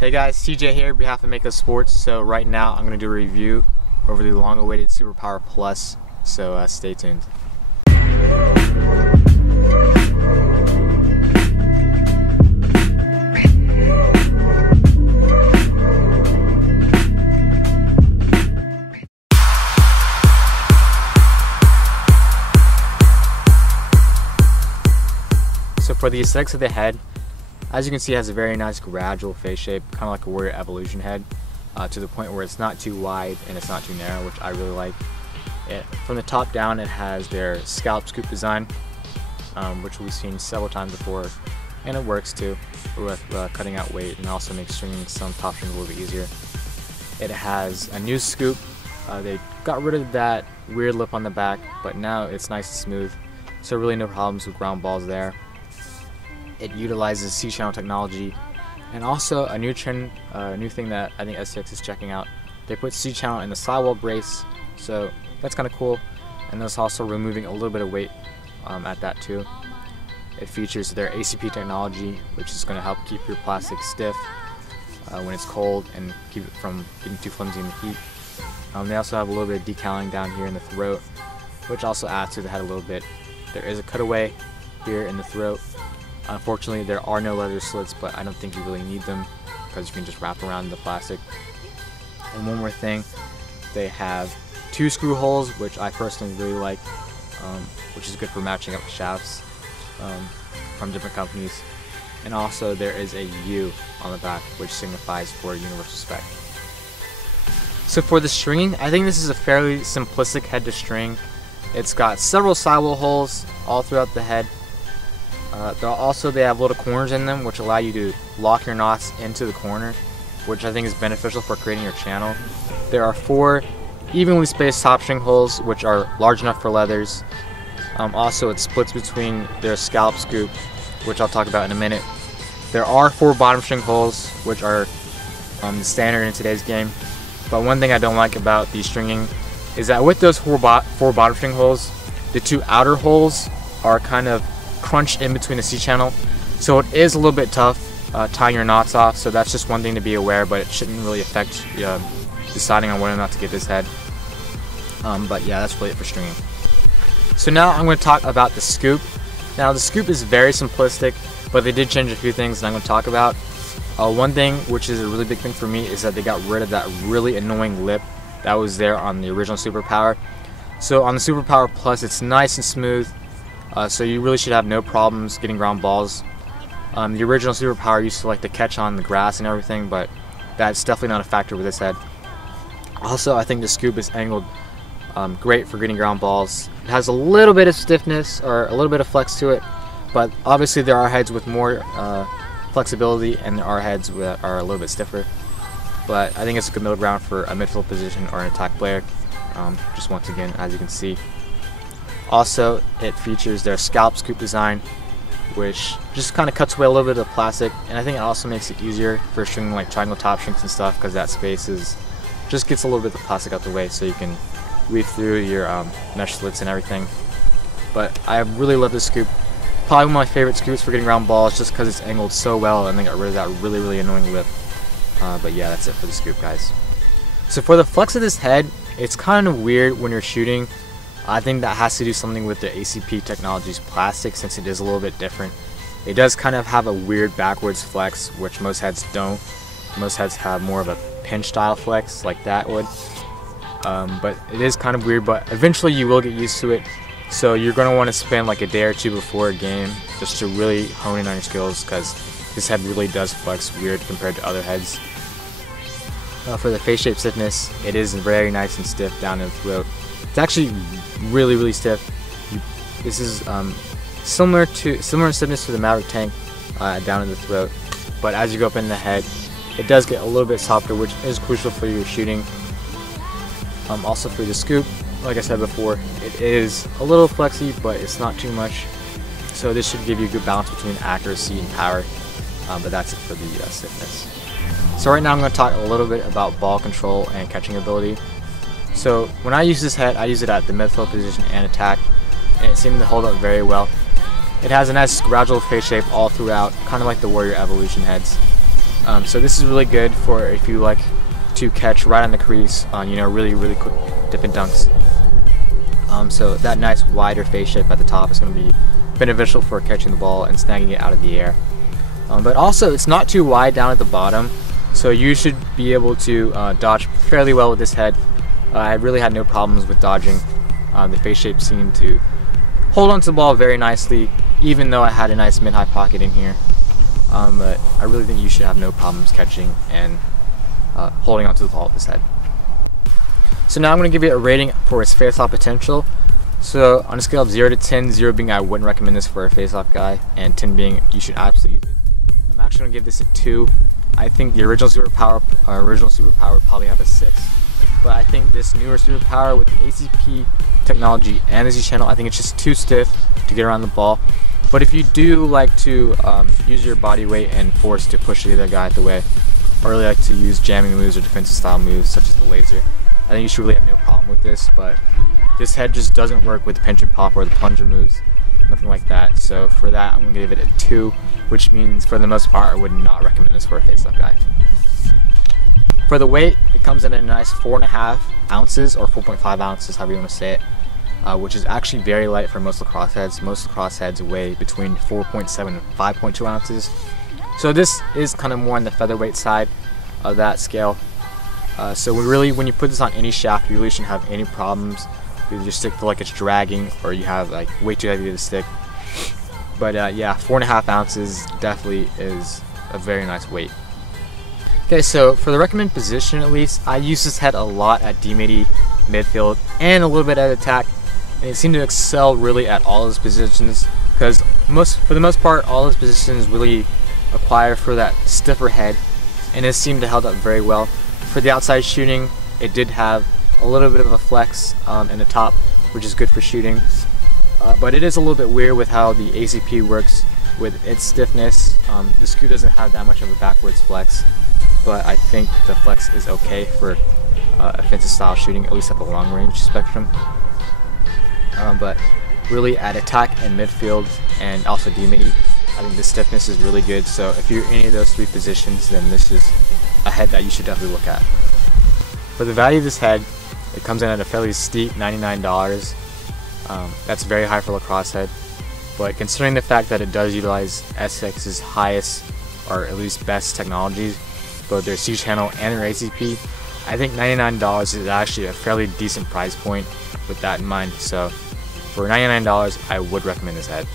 Hey guys, CJ here on behalf of Mako Sports. So right now I'm going to do a review over the long-awaited Super Power Plus, so stay tuned. So for the aesthetics of the head, as you can see, it has a very nice gradual face shape, kind of like a Warrior Evolution head, to the point where it's not too wide and it's not too narrow, which I really like. From the top down, it has their scalp scoop design, which we've seen several times before, and it works too with cutting out weight and also makes stringing some top strings a little bit easier. It has a new scoop. They got rid of that weird lip on the back, but now it's nice and smooth, so really no problems with ground balls there. It utilizes C-channel technology, and also a new trend, new thing that I think STX is checking out. They put C-channel in the sidewall brace, so that's kind of cool, and that's also removing a little bit of weight at that too. It features their ACP technology, which is going to help keep your plastic stiff when it's cold and keep it from getting too flimsy in the heat. They also have a little bit of decaling down here in the throat, which also adds to the head a little bit. There is a cutaway here in the throat. Unfortunately, there are no leather slits, but I don't think you really need them because you can just wrap around the plastic. And one more thing, they have 2 screw holes, which I personally really like, which is good for matching up shafts from different companies. And also there is a U on the back, which signifies for universal spec. So for the stringing, I think this is a fairly simplistic head to string. It's got several sidewall holes all throughout the head. They have little corners in them, which allow you to lock your knots into the corner, which I think is beneficial for creating your channel. There are 4 evenly spaced top string holes, which are large enough for leathers. Also, it splits between their scalp scoop, which I'll talk about in a minute. There are 4 bottom string holes, which are the standard in today's game. But one thing I don't like about the stringing is that with those 4 bottom string holes, the 2 outer holes are kind of crunched in between the C-channel, so it is a little bit tough tying your knots off, so that's just one thing to be aware, but it shouldn't really affect deciding on whether or not to get this head. But yeah, that's really it for stringing. So now I'm going to talk about the scoop. Now the scoop is very simplistic, but they did change a few things that I'm going to talk about. One thing, which is a really big thing for me, is that they got rid of that really annoying lip that was there on the original Super Power. So on the Super Power Plus, it's nice and smooth. So you really should have no problems getting ground balls. The original Super Power used to like to catch on the grass and everything, but that's definitely not a factor with this head. Also, I think the scoop is angled great for getting ground balls. It has a little bit of stiffness or a little bit of flex to it, but obviously there are heads with more flexibility and there are heads that are a little bit stiffer. But I think it's a good middle ground for a midfield position or an attack player, just once again, as you can see. Also, it features their scalp scoop design, which just kind of cuts away a little bit of the plastic, and I think it also makes it easier for stringing like triangle top strings and stuff, because that space just gets a little bit of the plastic out the way, so you can weave through your mesh slits and everything. But I really love this scoop. Probably one of my favorite scoops for getting ground balls, just because it's angled so well, and they got rid of that really annoying lip. But yeah, that's it for the scoop, guys. So for the flex of this head, it's kind of weird when you're shooting. I think that has to do something with the ACP Technologies plastic, since it is a little bit different. It does kind of have a weird backwards flex, which most heads don't. Most heads have more of a pinch style flex like that would. But it is kind of weird, but eventually you will get used to it. So you're going to want to spend like a day or 2 before a game just to really hone in on your skills, because this head really does flex weird compared to other heads. For the face shape stiffness, it is very nice and stiff down in the throat. It's actually really stiff. This is similar in stiffness to the Maverick tank down in the throat, but as you go up in the head, it does get a little bit softer, which is crucial for your shooting. Also for the scoop, like I said before, it is a little flexy, but it's not too much. So this should give you a good balance between accuracy and power. But that's it for the stiffness. So right now I'm going to talk a little bit about ball control and catching ability. So when I use this head, I use it at the midfield position and attack, and it seemed to hold up very well. It has a nice gradual face shape all throughout, kind of like the Warrior Evolution heads. So this is really good for if you like to catch right on the crease on, you know, really quick dip and dunks. So that nice wider face shape at the top is going to be beneficial for catching the ball and snagging it out of the air. But also it's not too wide down at the bottom, so you should be able to dodge fairly well with this head. I really had no problems with dodging. The face shape seemed to hold onto the ball very nicely, even though I had a nice mid-high pocket in here. But I really think you should have no problems catching and holding onto the ball with this head. So now I'm going to give it a rating for its face-off potential. So on a scale of 0 to 10, 0 being I wouldn't recommend this for a face-off guy, and 10 being you should absolutely use it, I'm actually going to give this a 2. I think the original Super Power would probably have a 6. But I think this newer Super Power with the ACP technology and the Z channel, I think it's just too stiff to get around the ball. But if you do like to use your body weight and force to push the other guy out the way, or really like to use jamming moves or defensive style moves such as the laser, I think you should really have no problem with this. But this head just doesn't work with the pinch and pop or the plunger moves, nothing like that. So for that, I'm going to give it a 2, which means for the most part I would not recommend this for a face-off guy. For the weight, it comes in at a nice 4.5 ounces or 4.5 ounces, however you want to say it, which is actually very light for most lacrosse heads. Most lacrosse heads weigh between 4.7 and 5.2 ounces. So this is kind of more on the featherweight side of that scale. So when you put this on any shaft, you really shouldn't have any problems. Either your stick feel like it's dragging, or you have like way too heavy of the stick. But yeah, 4.5 ounces definitely is a very nice weight. Okay, so for the recommended position at least, I use this head a lot at D-midi, midfield, and a little bit at attack. And it seemed to excel really at all those positions, because for the most part, all those positions really acquire for that stiffer head, and it seemed to hold up very well. For the outside shooting, it did have a little bit of a flex in the top, which is good for shooting. But it is a little bit weird with how the ACP works with its stiffness. The screw doesn't have that much of a backwards flex, but I think the flex is okay for offensive style shooting, at least at the long range spectrum. But really at attack and midfield and also D-midi, I think the stiffness is really good. So if you're in any of those 3 positions, then this is a head that you should definitely look at. For the value of this head, it comes in at a fairly steep $99. That's very high for a lacrosse head, but considering the fact that it does utilize STX's highest, or at least best technologies, both their C channel and their ACP, I think $99 is actually a fairly decent price point with that in mind. So for $99, I would recommend this head.